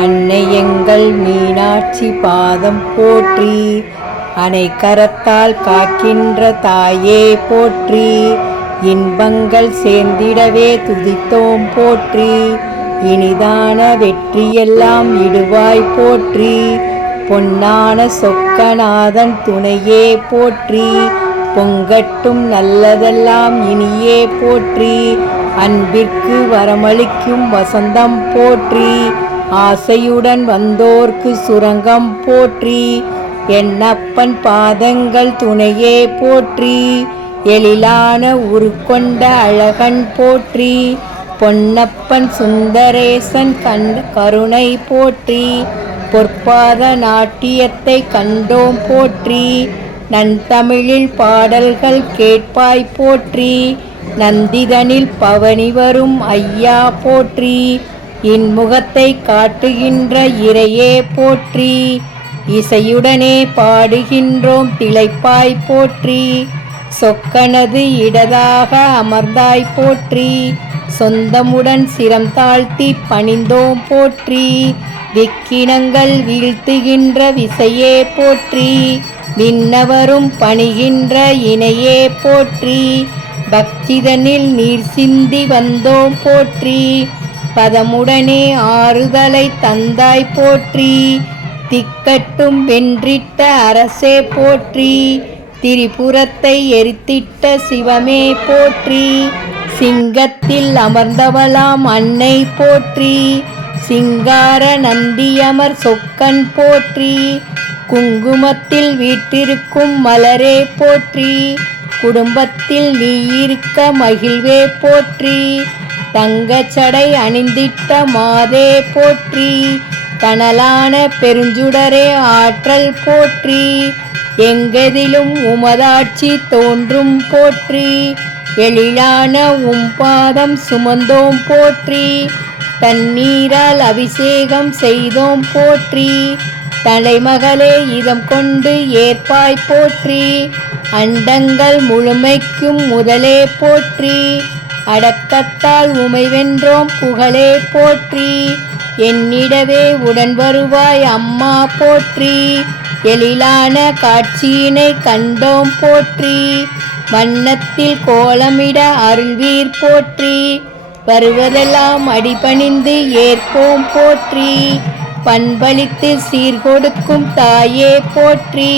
அன்னை எங்கள் மீனாட்சி பாதம் போற்றி. அனை கரத்தால் காக்கின்ற தாயே போற்றி. இன்பங்கள் சேர்ந்திடவே துதித்தோம் போற்றி. இனிதான வெற்றியெல்லாம் இடுவாய் போற்றி. பொன்னான சொக்கநாதன் துணையே போற்றி. பொங்கட்டும் நல்லதெல்லாம் இனியே போற்றி. அன்பிற்கு வரமளிக்கும் வசந்தம் போற்றி. ஆசையுடன் வந்தோர்க்கு சுரங்கம் போற்றி. என்னப்பன் பாதங்கள் துணையே போற்றி. எழிலான உருக்கொண்ட அழகன் போற்றி. பொன்னப்பன் சுந்தரேசன் கருணை போற்றி. பொற்பாத நாட்டியத்தை கண்டோம் போற்றி. நன்தமிழில் பாடல்கள் கேட்பாய் போற்றி. நந்திதனில் பவனி வரும் ஐயா போற்றி. இன்முகத்தை காட்டுகின்ற இறையே போற்றி. இசையுடனே பாடுகின்றோம் திளைப்பாய் போற்றி. சொக்கனது இடதாக அமர்ந்தாய் போற்றி. சொந்தமுடன் சிரம் தாழ்த்தி பணிந்தோம் போற்றி. விக்கினங்கள் வீழ்த்துகின்ற விசையே போற்றி. விண்ணவரும் பணிகின்ற இணையே போற்றி. பக்திதனில் நீர் சிந்தி வந்தோம் போற்றி. பதமுடனே ஆறுதலை தந்தாய் போற்றி. திக்கட்டும் வென்றிட்ட அரசே போற்றி. திரிபுரத்தை எரித்திட்ட சிவமே போற்றி. சிங்கத்தில் அமர்ந்தவளாம் அன்னை போற்றி. சிங்கார நந்தியமர் சொக்கன் போற்றி. குங்குமத்தில் வீற்றிருக்கும் மலரே போற்றி. குடும்பத்தில் நீ இருக்க மகிழ்வே போற்றி. தங்கச்சடை அணிந்திட்ட மாதே போற்றி. தனலான பெருஞ்சுடரே ஆற்றல் போற்றி. எங்கெதிலும் உமதாட்சி தோன்றும் போற்றி. எழிலான உம்பாதம் சுமந்தோம் போற்றி. தண்ணீரால் அபிஷேகம் செய்தோம் போற்றி. தலைமகளே இதம் கொண்டு ஏற்பாய் போற்றி. அண்டங்கள் முழுமைக்கும் முதலே போற்றி. அடக்கத்தால் உமை வென்றோம் புகழே போற்றி. என்னிடவே உடன் வருவாய் அம்மா போற்றி. எழிலான காட்சியினை கண்டோம் போற்றி. வண்ணத்தில் கோலமிட அருள்வீர் போற்றி. வருவதெல்லாம் அடிபணிந்து ஏற்போம் போற்றி. பண்பளித்து சீர்கொடுக்கும் தாயே போற்றி.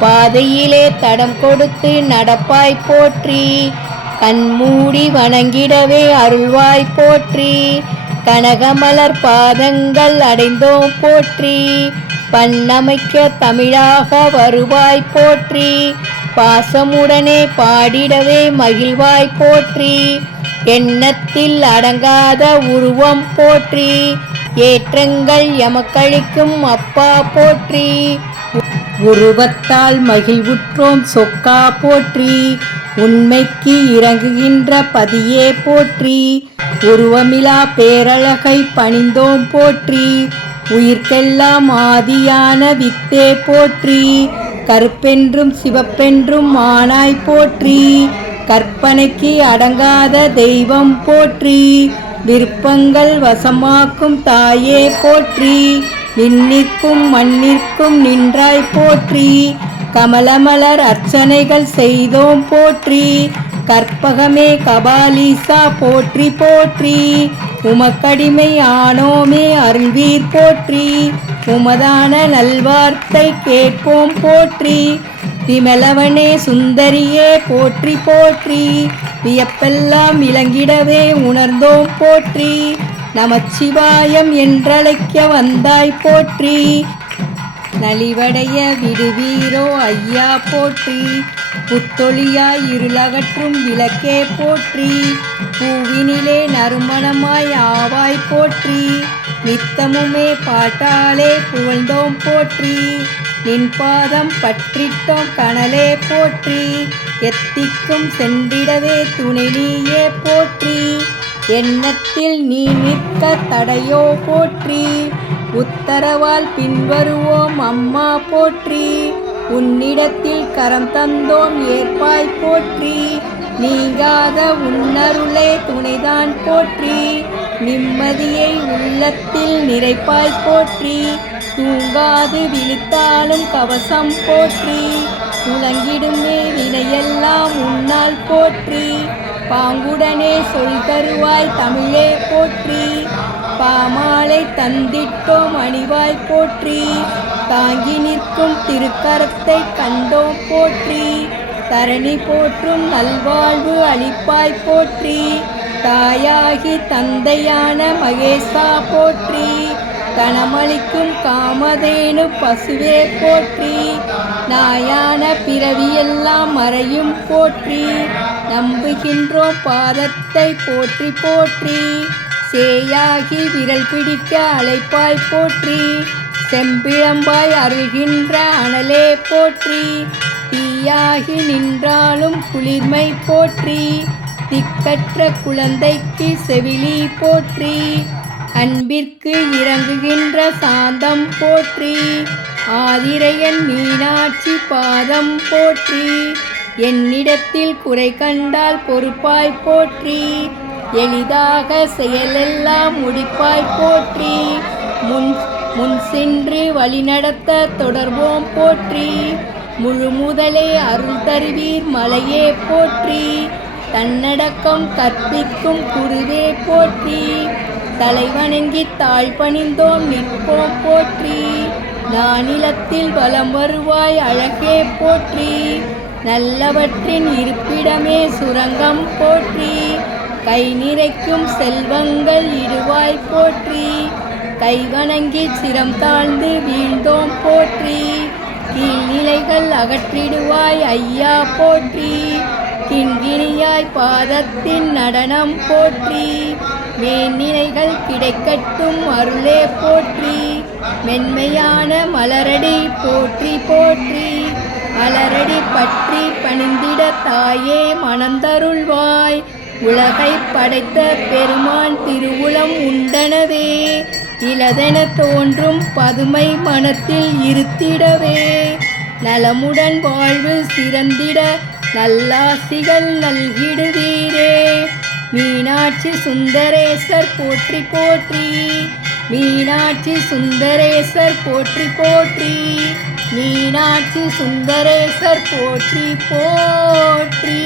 பாதையிலே தடம் கொடுத்து நடப்பாய் போற்றி. கண்மூடி வணங்கிடவே அருள்வாய் போற்றி. கனகமலர் பாதங்கள் அடைந்தோம் போற்றி. பண்ணமைக்க தமிழாக வருவாய் போற்றி. பாசமுடனே பாடிடவே மகிழ்வாய் போற்றி. எண்ணத்தில் அடங்காத உருவம் போற்றி. ஏற்றங்கள் எமக்களிக்கும் அப்பா போற்றி. உருவத்தால் மகிழ்வுற்றோம் சொக்கா போற்றி. உண்மைக்கு இறங்குகின்ற பதியே போற்றி. உருவமிலா பேரழகை பணிந்தோம் போற்றி. உயிர்க்கெல்லாம் ஆதியான வித்தே போற்றி. கருப்பென்றும் சிவப்பென்றும் ஆனாய் போற்றி. கற்பனைக்கு அடங்காத தெய்வம் போற்றி. விருப்பங்கள் வசமாக்கும் தாயே போற்றி. விண்ணிற்கும் மண்ணிற்கும் நின்றாய் போற்றி. கமலமலர் அர்ச்சனைகள் செய்தோம் போற்றி. கற்பகமே கபாலீசா போற்றி போற்றி. உமக்கடிமை ஆனோமே அருள்வீர் போற்றி. உமதான நல்வார்த்தை கேட்போம் போற்றி. விமலவனே சுந்தரியே போற்றி போற்றி. வியப்பெல்லாம் இலங்கிடவே உணர்ந்தோம் போற்றி. நமச்சிவாயம் என்றழைக்க வந்தாய் போற்றி. நலிவடைய விடுவீரோ ஐயா போற்றி. புத்தொழியாய் இருளகற்றும் விளக்கே போற்றி. பூவினிலே நறுமணமாய் ஆவாய் போற்றி. நித்தமுமே பாட்டாலே புகழ்ந்தோம் போற்றி. நின் பாதம் பற்றிட்டோம் கனலே போற்றி. எத்திக்கும் சென்றிடவே துணை நீயே போற்றி. எண்ணத்தில் நீ நிற்க தடையோ போற்றி. உத்தரவால் பின்வருவோம் அம்மா போற்றி. உன்னிடத்தில் கரம் தந்தோம் ஏற்பாய் போற்றி. நீங்காத உன்னருளே துணைதான் போற்றி. நிம்மதியை உள்ளத்தில் நிறைப்பாய் போற்றி. தூங்காது விழித்தாலும் கவசம் போற்றி. துலங்கிடுமே வினையெல்லாம் உன்னால் போற்றி. பாங்குடனே சொல் தருவாய் தமிழே போற்றி. பாமாலை தந்திட்டோம் அணிவாய் போற்றி. தாங்கி நிற்கும் திருக்கரத்தை கண்டோம் போற்றி. தரணி போற்றும் நல்வாழ்வு அளிப்பாய் போற்றி. தாயாகி தந்தையான மகேசா போற்றி. தனமளிக்கும் காமதேனு பசுவே போற்றி. நாயான பிறவியெல்லாம் மறையும் போற்றி. நம்புகின்றோம் பாதத்தை போற்றி போற்றி. சேயாகி விரல் பிடிக்க அழைப்பாய் போற்றி. செம்பிழம்பாய் அருள்கின்ற அனலே போற்றி. தீயாகி நின்றாலும் குளிர்மை போற்றி. திக்கற்ற குழந்தைக்கு செவிலி போற்றி. அன்பிற்கு இறங்குகின்ற சாந்தம் போற்றி. ஆதிரையன் மீனாட்சி பாதம் போற்றி. என்னிடத்தில் குறை கண்டால் பொறுப்பாய் போற்றி. எளிதாக செயலெல்லாம் முடிப்பாய் போற்றி. முன் சென்று வழிநடத்த தொடர்வோம் போற்றி. முழு முதலே அருள் தருவீர் மலையே போற்றி. தன்னடக்கம் கற்பிக்கும் குருவே போற்றி. தலைவணங்கி தாழ்பணிந்தோம் நிற்போம் போற்றி. நானிலத்தில் வலம் வருவாய் அழகே போற்றி. நல்லவற்றின் இருப்பிடமே சுரங்கம் போற்றி. கை நிறைக்கும் செல்வங்கள் இடுவாய் போற்றி. கைவணங்கி சிரம் தாழ்ந்து வீழ்ந்தோம் போற்றி. கீழ்நிலைகள் அகற்றிடுவாய் ஐயா போற்றி. கிண்கிணியாய் பாதத்தின் நடனம் போற்றி. மேன்நிலைகள் கிடைக்கட்டும் அருளே போற்றி. மென்மையான மலரடி போற்றி போற்றி. மலரடி பற்றி பணிந்திட தாயே மணந்தருள்வாய். உலகை படைத்த பெருமான் திருவுளம் உண்டனவே. இலதென தோன்றும் பதுமை மனத்தில் இருத்திடவே. நலமுடன் வாழ்வு சிறந்திட நல்லாசிகள் நல்கிடுவீரே. மீனாட்சி சுந்தரேசர் போற்றி போற்றி. மீனாட்சி சுந்தரேசர் போற்றி போற்றி. மீனாட்சி சுந்தரேசர் போற்றி போற்றி.